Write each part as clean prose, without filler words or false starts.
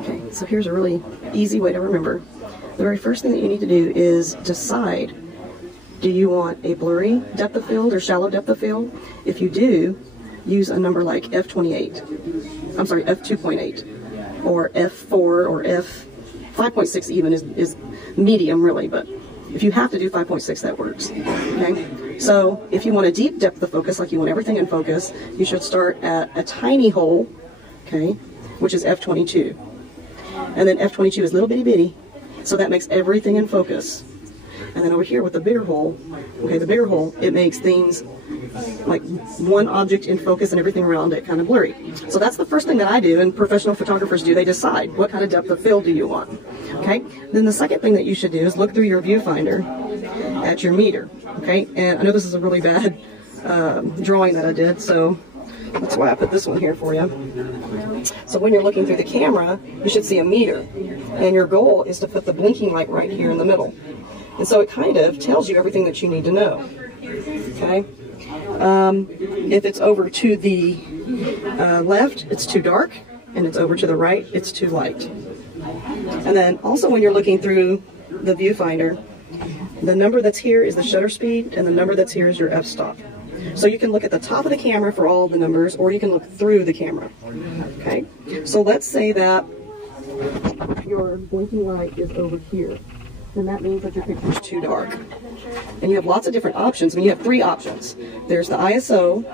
Okay, so here's a really easy way to remember. The very first thing that you need to do is decide, do you want a blurry depth of field or shallow depth of field? If you do, use a number like f/28. I'm sorry, f/2.8, or f/4, or f/5.6 even is medium really, but if you have to do 5.6, that works. Okay, so if you want a deep depth of focus, like you want everything in focus, you should start at a tiny hole, okay, which is f/22, and then f/22 is little bitty bitty, so that makes everything in focus. And then over here with the bigger hole, okay, the bigger hole, it makes things like one object in focus and everything around it kind of blurry. So that's the first thing that I do, and professional photographers do. They decide what kind of depth of field do you want. Okay. Then the second thing that you should do is look through your viewfinder at your meter. Okay. And I know this is a really bad drawing that I did, so that's why I put this one here for you. So when you're looking through the camera, you should see a meter, and your goal is to put the blinking light right here in the middle. And so it kind of tells you everything that you need to know. Okay. If it's over to the left, it's too dark, and it's over to the right, it's too light. And then also when you're looking through the viewfinder, the number that's here is the shutter speed, and the number that's here is your f-stop. So you can look at the top of the camera for all of the numbers, or you can look through the camera. Okay. So let's say that your blinking light is over here. Then that means that your picture is too dark. And you have lots of different options. I mean, you have three options. There's the ISO,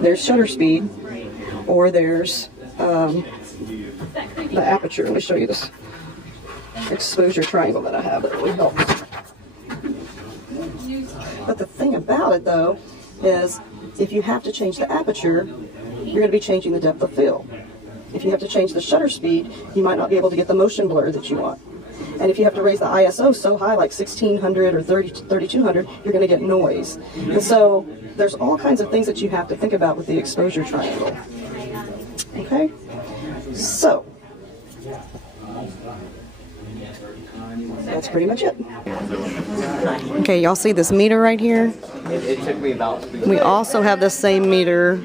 there's shutter speed, or there's the aperture. Let me show you this exposure triangle that I have that really helps. But the thing about it, though, is if you have to change the aperture, you're going to be changing the depth of field. If you have to change the shutter speed, you might not be able to get the motion blur that you want. And if you have to raise the ISO so high, like 1600 or 3200, you're going to get noise. And so there's all kinds of things that you have to think about with the exposure triangle. Okay? So that's pretty much it. Okay, y'all see this meter right here? It took me about... We also have the same meter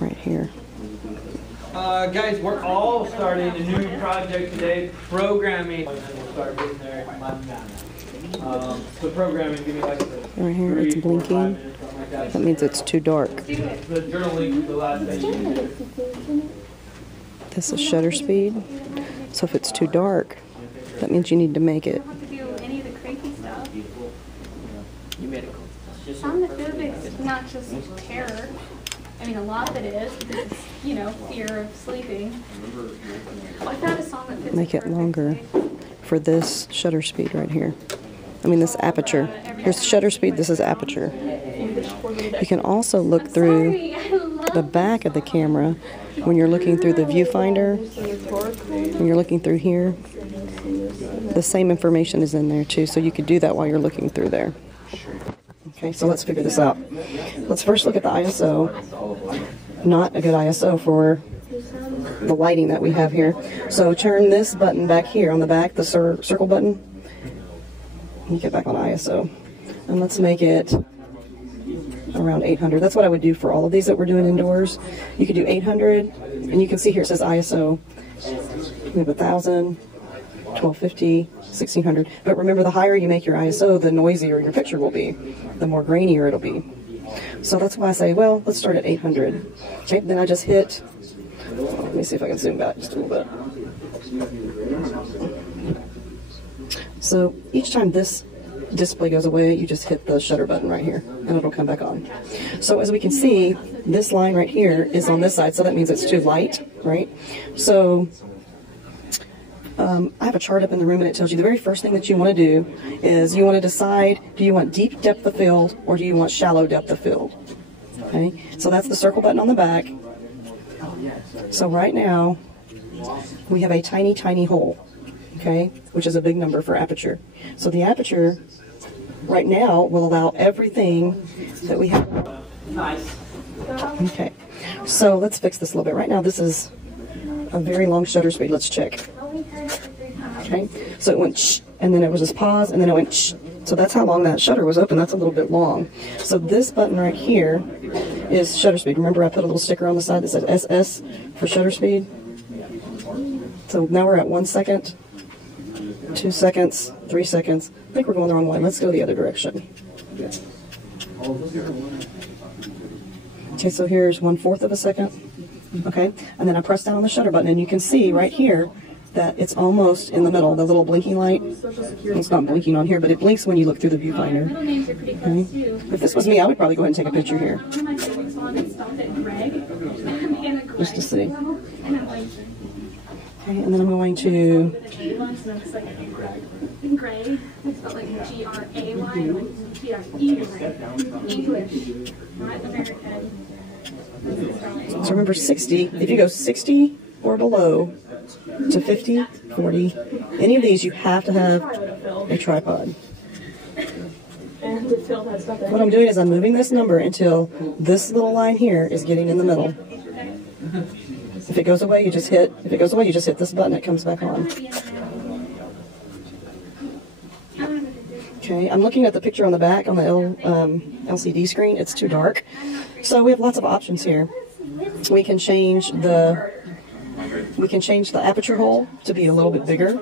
right here. Guys, we're all starting a new project today, programming. And we'll start getting there. So programming, give me like right here, it's blinking. That means it's too dark. The journaling, the last thing. This is shutter speed. So if it's too dark, that means you need to make it. Do any of the crazy stuff. You made it cool. Somnophobic is not just terror. I mean, a lot of it is because it's, you know, fear of sleeping. I found a song that fits Make it longer for this shutter speed right here. I mean, this aperture. Here's shutter speed, this is aperture. You can also look through the back of the camera when you're looking through the viewfinder. When you're looking through here, the same information is in there too, so you could do that while you're looking through there. Okay, so let's figure this out. Let's first look at the ISO. Not a good ISO for the lighting that we have here. So turn this button back here on the back, the circle button. You get back on ISO. And let's make it around 800. That's what I would do for all of these that we're doing indoors. You could do 800, and you can see here it says ISO. We have 1000, 1250, 1600. But remember, the higher you make your ISO, the noisier your picture will be, the more grainier it'll be. So that's why I say, well, let's start at 800. Okay, then I just hit, let me see if I can zoom back just a little bit. So each time this display goes away, you just hit the shutter button right here, and it'll come back on. So as we can see, this line right here is on this side, so that means it's too light, right? So I have a chart up in the room, and it tells you the very first thing that you want to do is you want to decide, do you want deep depth of field or do you want shallow depth of field? Okay, so that's the circle button on the back. So right now, we have a tiny, tiny hole, okay, which is a big number for aperture. So the aperture right now will allow everything that we have. Nice. Okay, so let's fix this a little bit. Right now, this is a very long shutter speed. Let's check. Okay, so it went shh, and then it was just pause, and then it went shh. So that's how long that shutter was open. That's a little bit long. So this button right here is shutter speed. Remember I put a little sticker on the side that said SS for shutter speed? So now we're at 1 second, 2 seconds, 3 seconds. I think we're going the wrong way. Let's go the other direction. Okay, so here's 1/4 of a second. Okay, and then I press down on the shutter button, and you can see right here that it's almost in the middle, the little blinking light. It's not blinking on here, but it blinks when you look through the viewfinder. Middle names are pretty close too. If this was me, I would probably go ahead and take a picture here, One of my favorites on it stopped at Greg. And Greg. just to see. And I'm like, Okay, and then I'm going to, Gray. It's spelled like Gray, like Gray. English, not American. so remember 60, if you go 60 or below to 50, 40, any of these you have to have a tripod. What I'm doing is I'm moving this number until this little line here is getting in the middle. If it goes away, you just hit, if it goes away, you just hit this button, it comes back on. Okay, I'm looking at the picture on the back on the LCD screen. It's too dark. So we have lots of options here. We can change the aperture hole to be a little bit bigger.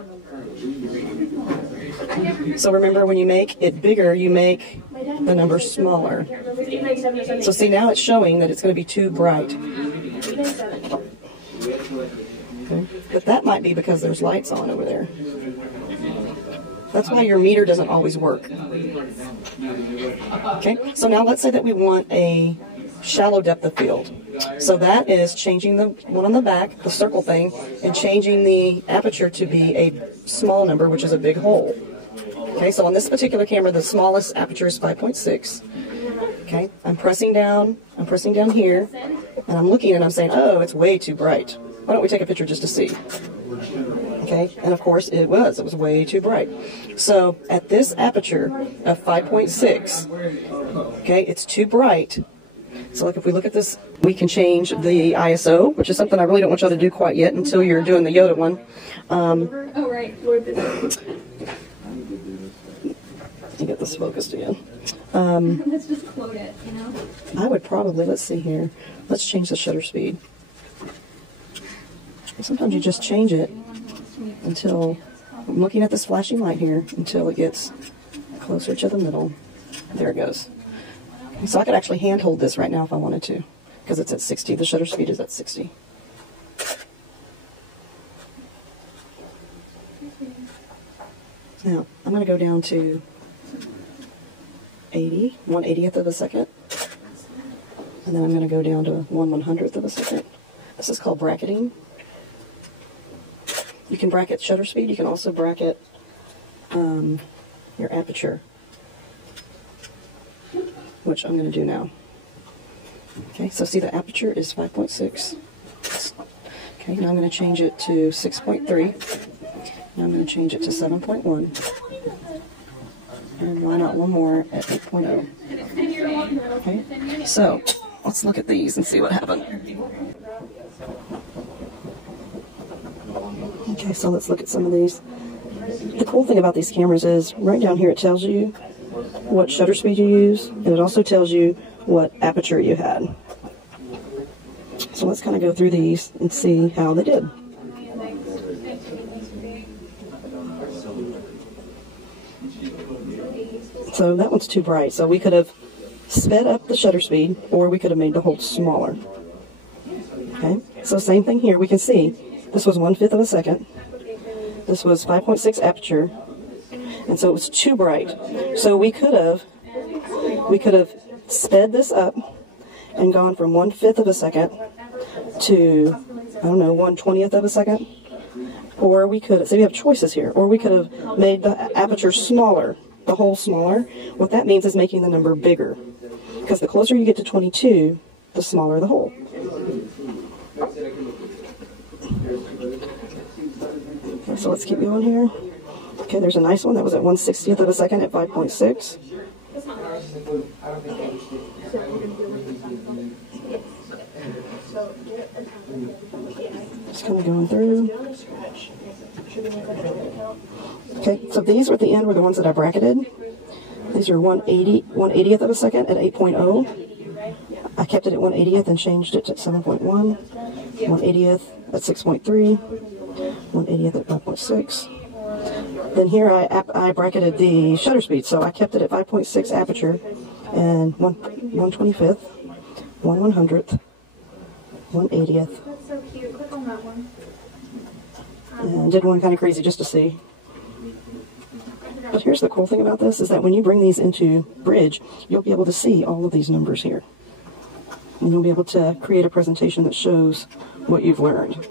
So remember, when you make it bigger, you make the number smaller. So see, now it's showing that it's going to be too bright. Okay. But that might be because there's lights on over there. That's why your meter doesn't always work. Okay, so now let's say that we want a shallow depth of field. So that is changing the one on the back, the circle thing, and changing the aperture to be a small number, which is a big hole. Okay, so on this particular camera, the smallest aperture is 5.6. Okay, I'm pressing down here, and I'm looking and I'm saying, oh, it's way too bright. Why don't we take a picture just to see? Okay, and of course it was way too bright. So at this aperture of 5.6, okay, it's too bright. So like if we look at this, we can change the ISO, which is something I really don't want y'all to do quite yet until you're doing the Yoda one. Oh, right. Lord, To get this focused again. let's just quote it, you know? I would probably, let's see here, let's change the shutter speed. Sometimes you just change it until, I'm looking at this flashing light here, until it gets closer to the middle. There it goes. So I could actually hand hold this right now if I wanted to, because it's at 60. The shutter speed is at 60. Now, I'm going to go down to 80, 1/80th of a second. And then I'm going to go down to 1/100th of a second. This is called bracketing. You can bracket shutter speed. You can also bracket your aperture, which I'm going to do now. Okay, so see the aperture is 5.6. Okay, now I'm going to change it to 6.3. Now I'm going to change it to 7.1. And why not one more at 8.0? Okay, so let's look at these and see what happened. Okay, so let's look at some of these. The cool thing about these cameras is right down here it tells you what shutter speed you use, and it also tells you what aperture you had. So let's kind of go through these and see how they did. So that one's too bright, so we could have sped up the shutter speed, or we could have made the hole smaller. Okay, so same thing here. We can see this was 1/5 of a second. This was 5.6 aperture, and so it was too bright. So we could have sped this up and gone from 1/5 of a second to, I don't know, 1/20th of a second. Or we could, so we have choices here. Or we could have made the aperture smaller, the hole smaller. What that means is making the number bigger, because the closer you get to 22, the smaller the hole. Okay, so let's keep going here. Okay, there's a nice one that was at 1/60th of a second at 5.6. Just kind of going through. Okay, so these were at the end were the ones that I bracketed. These are 1/80th of a second at 8.0. I kept it at 1/80th and changed it to 7.1, 1/80th at 6.3, 1/80th at 5.6. Then here I bracketed the shutter speed, so I kept it at 5.6 aperture and 1/25th, 1/100th, 1/80th. That's so cute. Click on that one. And did one kind of crazy just to see. But here's the cool thing about this is that when you bring these into Bridge, you'll be able to see all of these numbers here. And you'll be able to create a presentation that shows what you've learned.